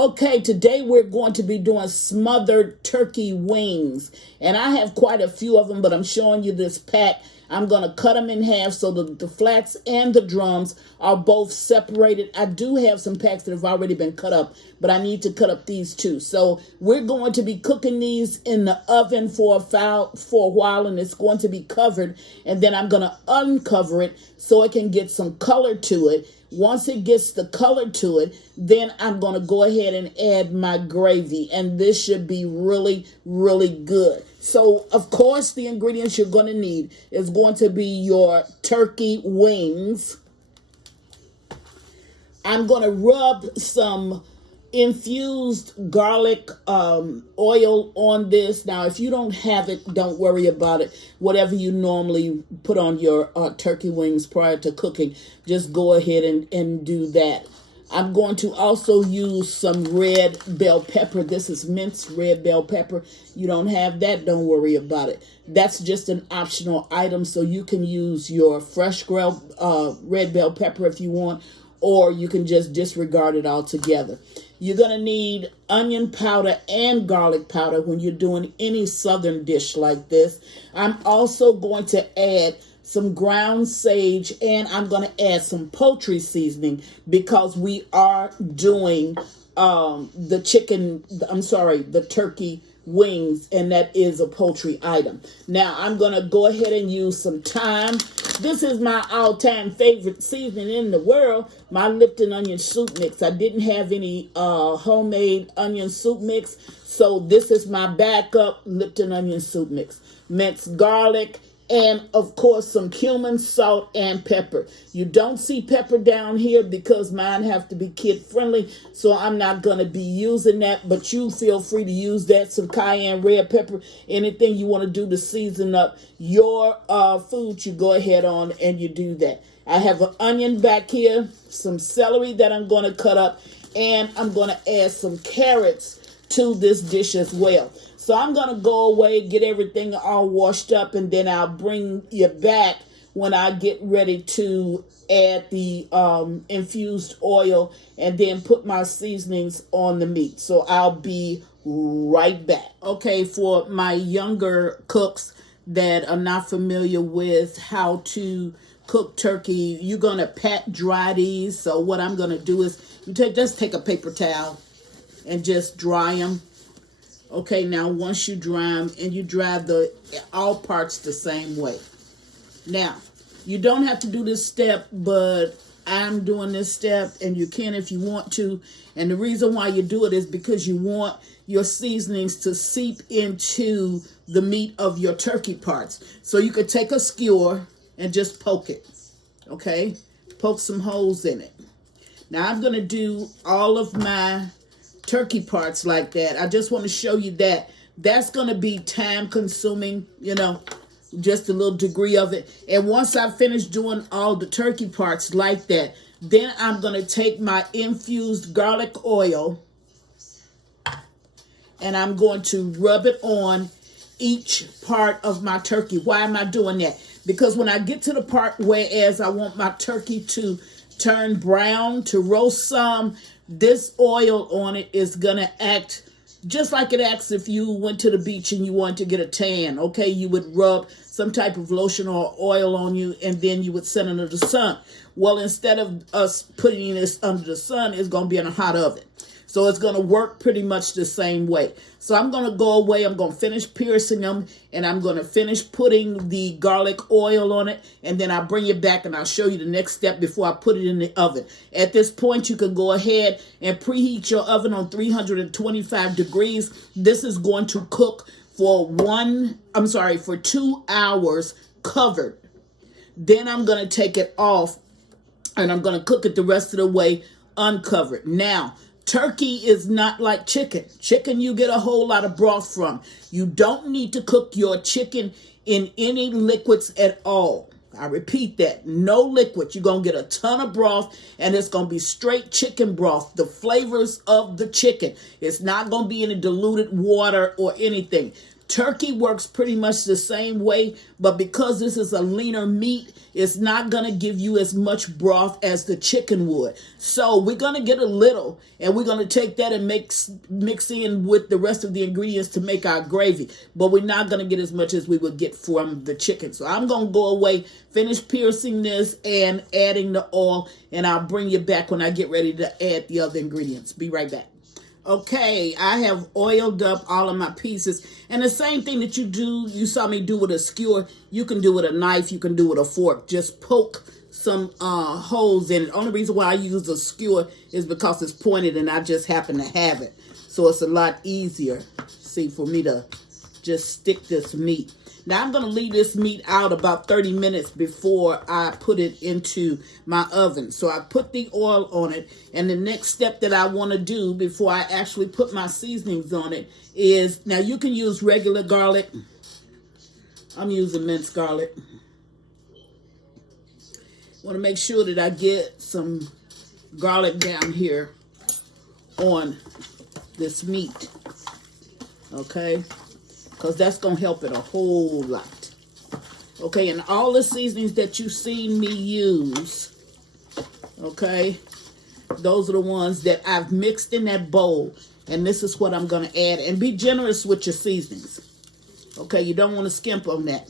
Okay, today we're going to be doing smothered turkey wings. And I have quite a few of them, but I'm showing you this pack. I'm going to cut them in half so the flats and the drums are both separated. I do have some packs that have already been cut up, but I need to cut up these too. So we're going to be cooking these in the oven for a while, and it's going to be covered. And then I'm going to uncover it so it can get some color to it. Once it gets the color to it, then I'm going to go ahead and add my gravy. And this should be really, really good. So, of course, the ingredients you're going to need is going to be your turkey wings. I'm going to rub some infused garlic oil on this. Now, if you don't have it, don't worry about it. Whatever you normally put on your turkey wings prior to cooking, just go ahead and do that. I'm going to also use some red bell pepper. This is minced red bell pepper. You don't have that, don't worry about it. That's just an optional item, so you can use your fresh grilled red bell pepper if you want, or you can just disregard it altogether. You're going to need onion powder and garlic powder when you're doing any southern dish like this. I'm also going to add some ground sage, and I'm going to add some poultry seasoning because we are doing the turkey wings, and that is a poultry item. Now, I'm going to go ahead and use some thyme. This is my all-time favorite seasoning in the world, my Lipton onion soup mix. I didn't have any homemade onion soup mix, so this is my backup Lipton onion soup mix. Minced garlic, and of course some cumin, salt, and pepper. You don't see pepper down here because mine have to be kid friendly, so I'm not going to be using that, but you feel free to use that. Some cayenne red pepper, anything you want to do to season up your food, you go ahead on and you do that. I have an onion back here, some celery that I'm going to cut up, and I'm going to add some carrots to this dish as well. So I'm going to go away, get everything all washed up, and then I'll bring you back when I get ready to add the infused oil and then put my seasonings on the meat. So I'll be right back. Okay, for my younger cooks that are not familiar with how to cook turkey, you're going to pat dry these. So what I'm going to do is just take a paper towel and just dry them. Okay, now once you dry them, and you dry all parts the same way. Now, you don't have to do this step, but I'm doing this step, and you can if you want to. And the reason why you do it is because you want your seasonings to seep into the meat of your turkey parts. So you could take a skewer and just poke it, okay? Poke some holes in it. Now, I'm going to do all of my turkey parts like that. I just want to show you that that's going to be time consuming, just a little degree of it. And once I finish doing all the turkey parts like that, then I'm going to take my infused garlic oil and I'm going to rub it on each part of my turkey. Why am I doing that? Because when I get to the part whereas I want my turkey to turn brown, to roast some, this oil on it is going to act just like it acts if you went to the beach and you wanted to get a tan. Okay, you would rub some type of lotion or oil on you, and then you would sit under the sun. Well, instead of us putting this under the sun, it's going to be in a hot oven. So it's going to work pretty much the same way. So I'm going to go away. I'm going to finish piercing them, and I'm going to finish putting the garlic oil on it. And then I'll bring it back, and I'll show you the next step before I put it in the oven. At this point, you can go ahead and preheat your oven on 325 degrees. This is going to cook for 2 hours covered. Then I'm going to take it off, and I'm going to cook it the rest of the way uncovered. Now, turkey is not like chicken. Chicken you get a whole lot of broth from. You don't need to cook your chicken in any liquids at all. I repeat that. No liquid. You're going to get a ton of broth, and it's going to be straight chicken broth. The flavors of the chicken. It's not going to be any diluted water or anything. Turkey works pretty much the same way, but because this is a leaner meat, it's not going to give you as much broth as the chicken would. So we're going to get a little, and we're going to take that and mix in with the rest of the ingredients to make our gravy. But we're not going to get as much as we would get from the chicken. So I'm going to go away, finish piercing this and adding the oil, and I'll bring you back when I get ready to add the other ingredients. Be right back. Okay, I have oiled up all of my pieces. And the same thing that you saw me do with a skewer, you can do with a knife, you can do with a fork. Just poke some holes in it. Only reason why I use a skewer is because it's pointed and I just happen to have it. So it's a lot easier, see, for me to just stick this meat. Now I'm going to leave this meat out about 30 minutes before I put it into my oven. So I put the oil on it, and the next step that I want to do before I actually put my seasonings on it is, now you can use regular garlic. I'm using minced garlic. Want to make sure that I get some garlic down here on this meat, okay? Because that's going to help it a whole lot. Okay, and all the seasonings that you've seen me use, okay, those are the ones that I've mixed in that bowl. And this is what I'm going to add. And be generous with your seasonings. Okay, you don't want to skimp on that.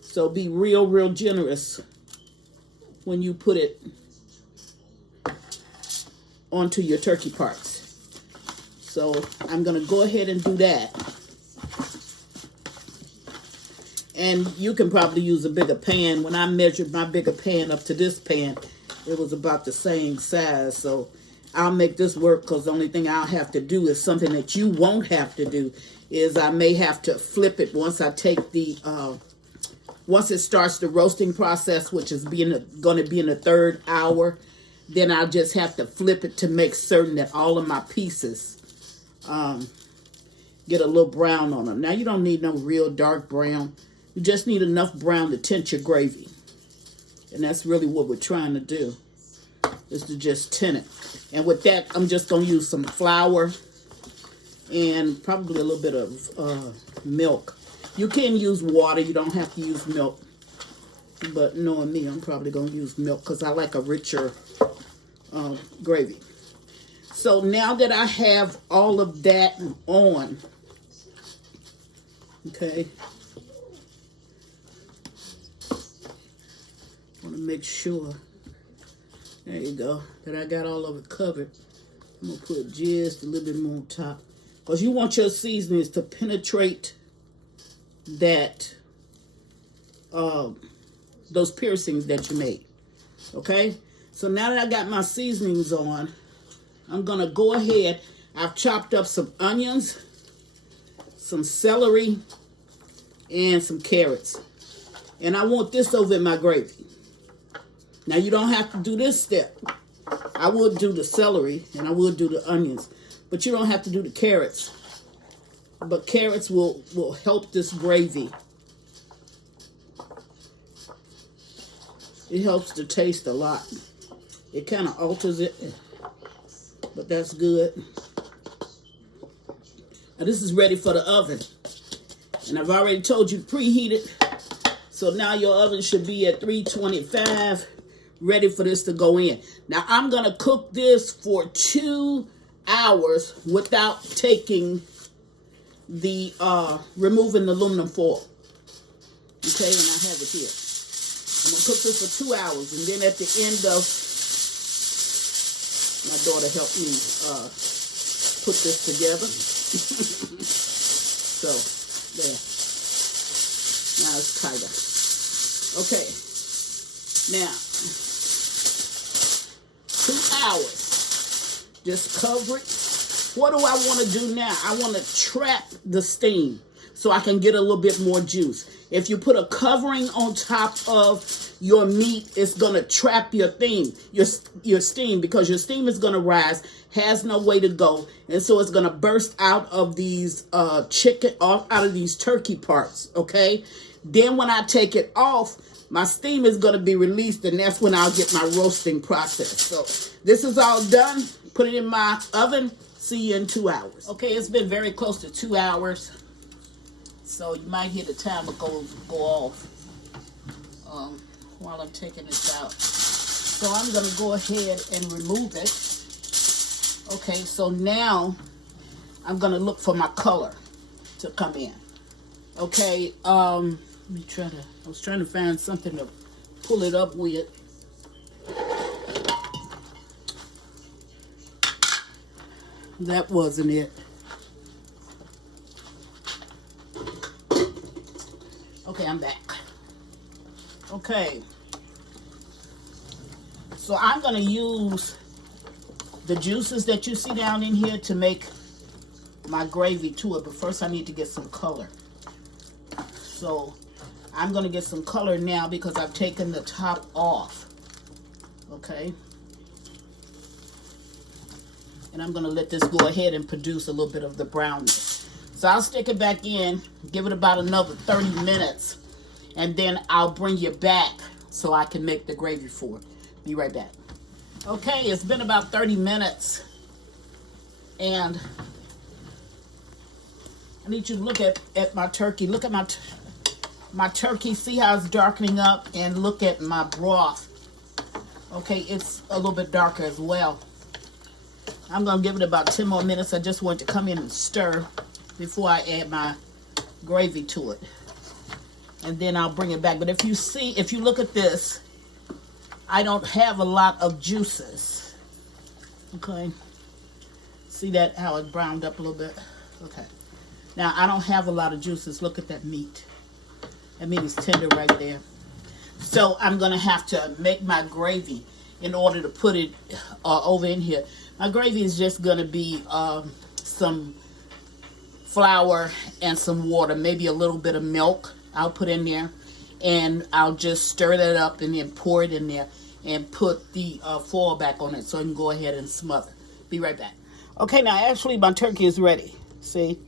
So be real, real generous when you put it onto your turkey parts. So I'm going to go ahead and do that. And you can probably use a bigger pan. When I measured my bigger pan up to this pan, it was about the same size. So I'll make this work, because the only thing I'll have to do is something that you won't have to do, is I may have to flip it once I take the, once it starts the roasting process, which is going to be in the 3rd hour. Then I'll just have to flip it to make certain that all of my pieces get a little brown on them. Now, you don't need no real dark brown. You just need enough brown to tint your gravy. And that's really what we're trying to do, is to just tint it. And with that, I'm just going to use some flour and probably a little bit of milk. You can use water. You don't have to use milk. But knowing me, I'm probably going to use milk because I like a richer gravy. So now that I have all of that on, okay, I want to make sure, there you go, that I got all of it covered. I'm going to put just a little bit more on top, because you want your seasonings to penetrate that, those piercings that you made, okay? So now that I got my seasonings on, I'm going to go ahead. I've chopped up some onions, some celery, and some carrots. And I want this over in my gravy. Now, you don't have to do this step. I would do the celery and I would do the onions, but you don't have to do the carrots. But carrots will help this gravy. It helps the taste a lot. It kind of alters it, but that's good. Now, this is ready for the oven. And I've already told you to preheat it. So now your oven should be at 325, ready for this to go in. Now, I'm going to cook this for 2 hours without taking the, removing the aluminum foil. Okay, and I have it here. I'm going to cook this for 2 hours. And then at the end of, my daughter helped me put this together. So, there. Now it's tighter. Okay. Now, 2 hours. Just cover it. What do I want to do now? I want to trap the steam so I can get a little bit more juice. If you put a covering on top of your meat, it's going to trap your steam, because your steam is going to rise, has no way to go, and so it's going to burst out of these out of these turkey parts, okay? Then when I take it off, my steam is going to be released, and that's when I'll get my roasting process. So this is all done. Put it in my oven. See you in 2 hours. Okay, it's been very close to 2 hours. So you might hear the timer go off while I'm taking this out. So I'm going to go ahead and remove it. Okay, so now I'm going to look for my color to come in. Okay, let me try to, I was trying to find something to pull it up with. That wasn't it. Okay, I'm back. Okay. So I'm going to use the juices that you see down in here to make my gravy to it. But first I need to get some color. So I'm going to get some color now because I've taken the top off. Okay. And I'm going to let this go ahead and produce a little bit of the brownness. So I'll stick it back in, give it about another 30 minutes, and then I'll bring you back so I can make the gravy for it. Be right back. Okay, it's been about 30 minutes, and I need you to look at my turkey. Look at my turkey, see how it's darkening up, and look at my broth. Okay, it's a little bit darker as well. I'm going to give it about 10 more minutes. I just want to come in and stir before I add my gravy to it. And then I'll bring it back. But if you look at this, I don't have a lot of juices. Okay. See that, how it browned up a little bit? Okay. Now, I don't have a lot of juices. Look at that meat. That meat is tender right there. So I'm going to have to make my gravy in order to put it over in here. My gravy is just going to be some flour and some water, maybe a little bit of milk I'll put in there. And I'll just stir that up and then pour it in there and put the foil back on it so I can go ahead and smother. Be right back. Okay, now actually my turkey is ready. See,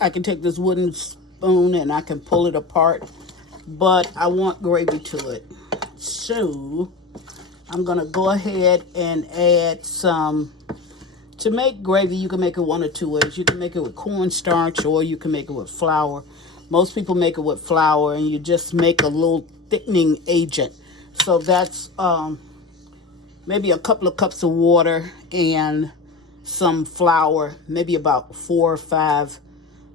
I can take this wooden spoon and I can pull it apart, but I want gravy to it. So I'm going to go ahead and add some. To make gravy, you can make it one or two ways. You can make it with cornstarch or you can make it with flour. Most people make it with flour, and you just make a little thickening agent. So that's maybe a couple of cups of water and some flour, maybe about 4 or 5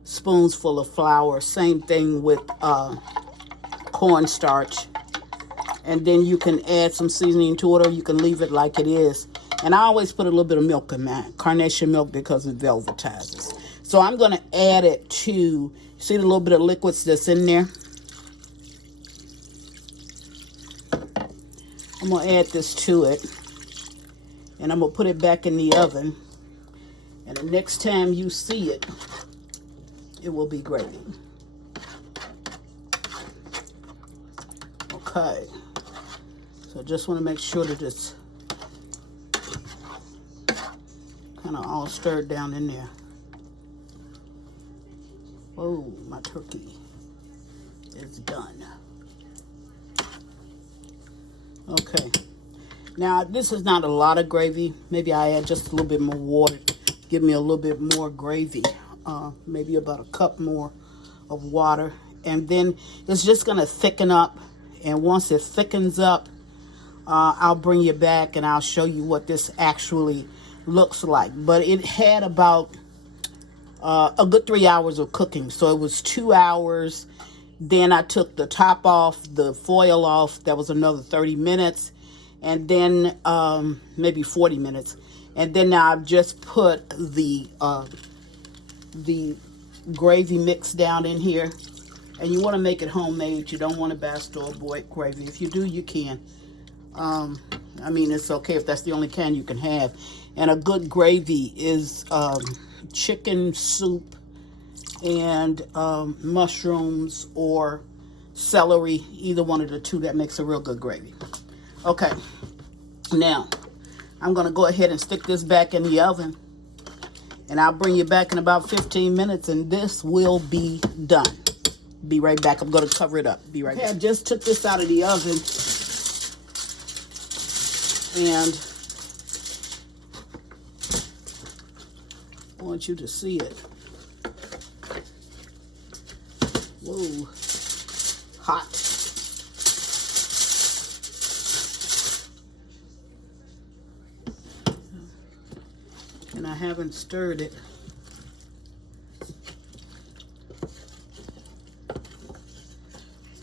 spoonsful of flour. Same thing with cornstarch. And then you can add some seasoning to it, or you can leave it like it is. And I always put a little bit of milk in mine, carnation milk, because it velvetizes. So I'm going to add it to, see the little bit of liquids that's in there? I'm going to add this to it. And I'm going to put it back in the oven. And the next time you see it, it will be gravy. Okay. So just want to make sure that it's kind of all stirred down in there. Oh, my turkey is done. Okay. Now, this is not a lot of gravy. Maybe I add just a little bit more water. Give me a little bit more gravy. Maybe about a cup more of water. And then it's just going to thicken up. And once it thickens up, I'll bring you back and I'll show you what this actually looks like. But it had about a good 3 hours of cooking. So it was 2 hours. Then I took the top off, the foil off. That was another 30 minutes. And then maybe 40 minutes. And then now I've just put the gravy mix down in here. And you want to make it homemade. You don't want to buy store-bought gravy. If you do, you can. I mean, it's okay if that's the only kind you can have. And a good gravy is chicken soup and mushrooms or celery. Either one of the two, that makes a real good gravy. Okay. Now, I'm going to go ahead and stick this back in the oven. And I'll bring you back in about 15 minutes and this will be done. Be right back. I'm going to cover it up. Be right back. I just took this out of the oven. And I want you to see it. Whoa, hot. And I haven't stirred it.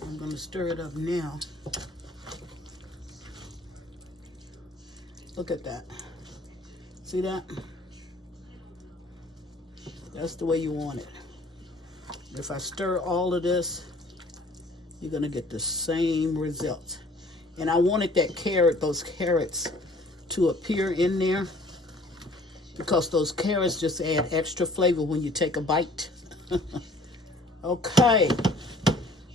I'm going to stir it up now. Look at that. See that? That's the way you want it. If I stir all of this, you're going to get the same results. And I wanted that carrot, those carrots, to appear in there because those carrots just add extra flavor when you take a bite. Okay.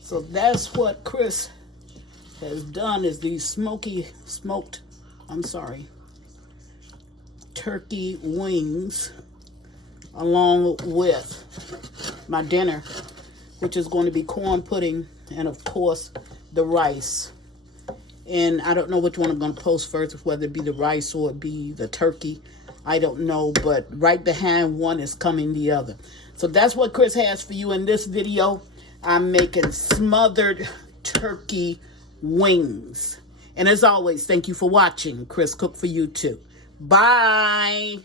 So that's what Chris has done, is these smoked turkey wings along with my dinner, which is going to be corn pudding and of course the rice. And I don't know which one I'm going to post first, whether it be the rice or it be the turkey. I don't know, but right behind one is coming the other. So that's what Chris has for you in this video. I'm making smothered turkey wings. And as always, thank you for watching. Chris Cook for you too. Bye.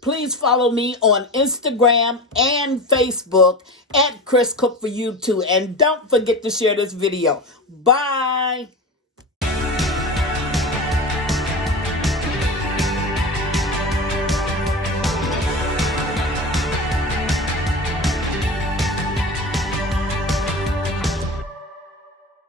Please follow me on Instagram and Facebook at Chris Cook for you too. And don't forget to share this video. Bye.